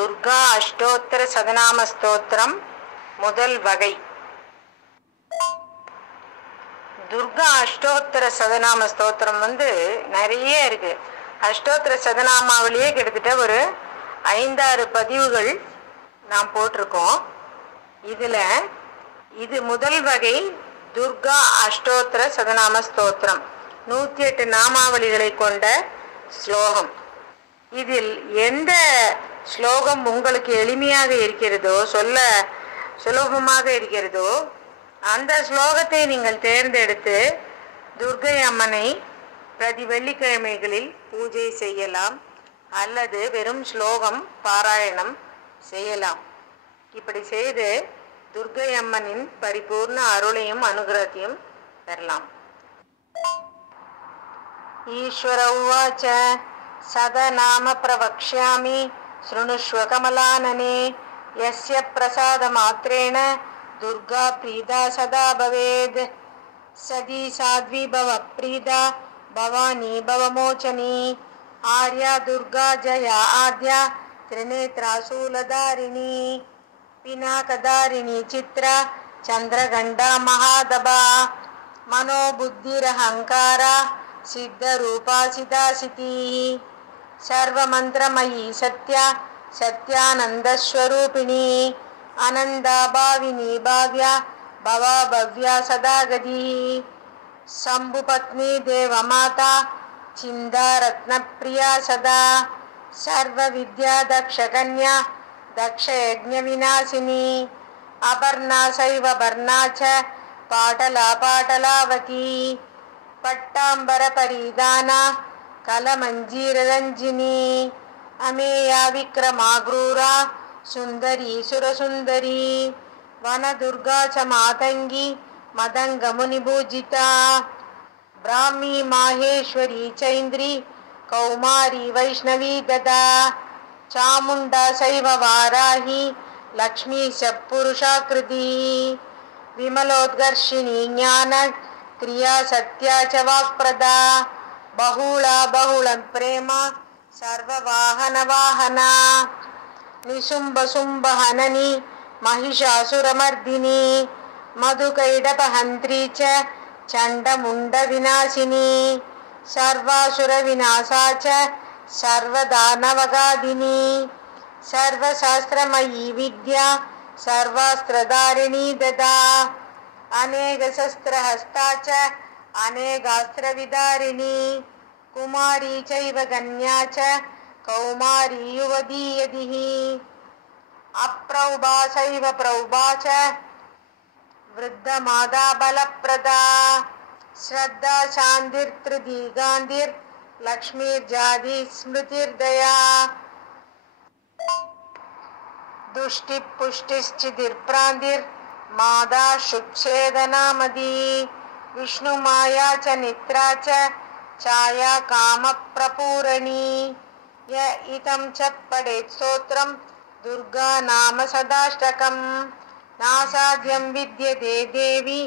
துர்கா அஷ்டோத்திர சதநாம ஸ்தோத்திரம் முதல் வகை. துர்கா அஷ்டோத்திர சதநாம ஸ்தோத்திரம் நிறைய இருக்கு. அஷ்டோத்திர சதநாமாவிலேயே கிட்டத்தட்ட ஒரு 5-6 பதிவுகள் நாம் போட்டிருக்கோம். இது முதல் வகை துர்கா அஷ்டோத்திர சதநாம ஸ்தோத்திரம். 108 நாமாவளிகளை கொண்ட ஸ்லோகம். இதில் எந்த ஸ்லோகம் உங்களுக்கு எளிமையாக இருக்கிறதோ, சொல்ல சுலபமாக இருக்கிறதோ, அந்த ஸ்லோகத்தை நீங்கள் தேர்ந்தெடுத்து துர்கை அம்மனை பிரதி வெள்ளிக்கிழமைகளில் பூஜை செய்யலாம், அல்லது வெறும் ஸ்லோகம் பாராயணம் செய்யலாம். இப்படி செய்து துர்கை அம்மனின் பரிபூர்ண அருளையும் அனுகிரகத்தையும் பெறலாம். ஈஸ்வர உவாச்ச சதநாம பிரவக்ஷ்யாமி ஸ்ருணுஷ்வ கமலானனே யஸ்ய பிரசாத மாத்ரேண துர்கா பிரீதா சதா பவேத். சதி சாத்வி பவ பிரீதா பவானி பவமோச்சனி ஆர்யா துர்கா ஜயா ஆத்யா திரிநேத்ரா சூலதாரிணி பினாகதாரிணி சித்ரா சந்திரகண்டா மகாதபா மனோபுத்திரஹங்காரா சித்தரூபா சிதாசிதி சர்வமந்திரமயி சத்யா சத்யானந்தஸ்வரூபிணி அனந்தா பாவினி பாவ்யா பவா பவ்யா சதாகதி சம்புபத்னி தேவமாதா சிந்தா ரத்னப்ரியா சதா சர்வ வித்யா தக்ஷகன்யா தக்ஷயஜ்ஞ விநாசினி அபர்ணா சைவ பர்ணா ச பாடலா பாடலாவதி பட்டாம்பர பரிதானா கலமஞ்சீரரஞ்சினி அமேயா விக்ரமாக்ரூரா சுந்தரி சுரசுந்தரி வனதுர்கா ச மாதங்கி மதங்க முனிபூஜிதா பிராமி மாஹேஸ்வரி சைந்திரி கௌமாரி வைஷ்ணவி ததா சாமுண்டா சைவ வாராஹி லக்ஷ்மி ச புருஷாக்ருதி விமலோத்கர்ஷிணி ஞான क्रिया सत्या च वाक्प्रदा बहुला बहुलं प्रेम सर्ववाहन वाहना निशुम्भ शुम्भ हननी महिषासुरमर्दिनी मधुकैडपहन्त्री च चण्डमुण्ड विनाशिनी सर्वासुर विनाशा च सर्वदानवगादिनी सर्वशास्त्रमयी विद्या सर्वास्त्रधारिणी ददा अनेक शस्त्रहस्ता च अनेकास्त्रविदारिणी कुमारी चैव कन्या च कौमारी युवती यदिः अप्रौढा चैव प्रौढा च वृद्धमादा बलप्रदा श्रद्धा शान्तिर्त्रिदिगान्तिर्लक्ष्मीर्जाति स्मृतिर्दया दुष्टिपुष्टिश्चितिर्प्रान्तिर् मादा शुच्छेदनामदी विष्णु माया च नित्रा च छाया काम प्रपूरणी य इतं च पठेत् स्तोत्रं दुर्गा नाम सदाष्टकं नासाध्यं विद्यते देवी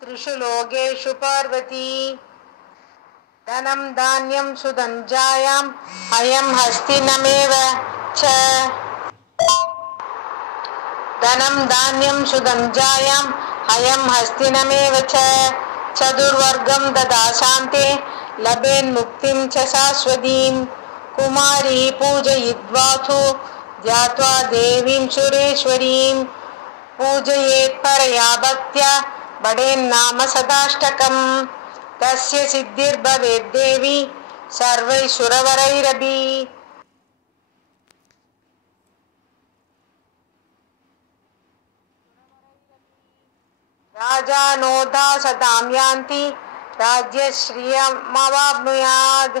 त्रिषु लोकेषु पार्वती धनं धान्यं सुधञ्जायाम् अयं हस्तिनमेव च धनं धान्यं सुधञ्जायाम् अयं हस्तिनमेव च चतुर्वर्गं ददा शान्ते लभेन्मुक्तिं च शाश्वतीं कुमारी पूजयित्वाथु ध्यात्वा देवीं सुरेश्वरीं पूजयेत् परया भक्त्या बडेन्नाम सदाष्टकं तस्य सिद्धिर्भवेद्देवी सर्वैः राजानोदा सदां यान्ति राज्यश्रियमवाप्नुयात्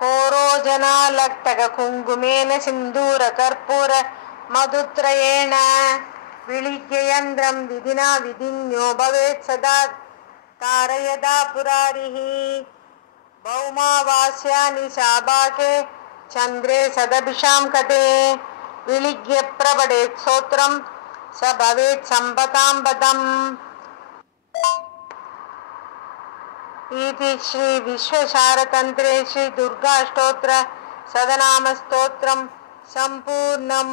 कोरोजनालक्तककुङ्कुमेन सिन्दूरकर्पूर मधुत्रयेण विलिख्ययन्द्रं विधिना विधिन्यो भवेत् सदा तारयदा पुरारिः भौमावास्यानि शाबाके चन्द्रे सदभिषां कटे विलिख्य प्रपठेत् स्तोत्रं स भवेत् सम्पदां पदम् इति श्री विश्वशारतंत्रे श्री दुर्गा अष्टोत्तर సదనామ స్తోత్రం సంపూర్ణం.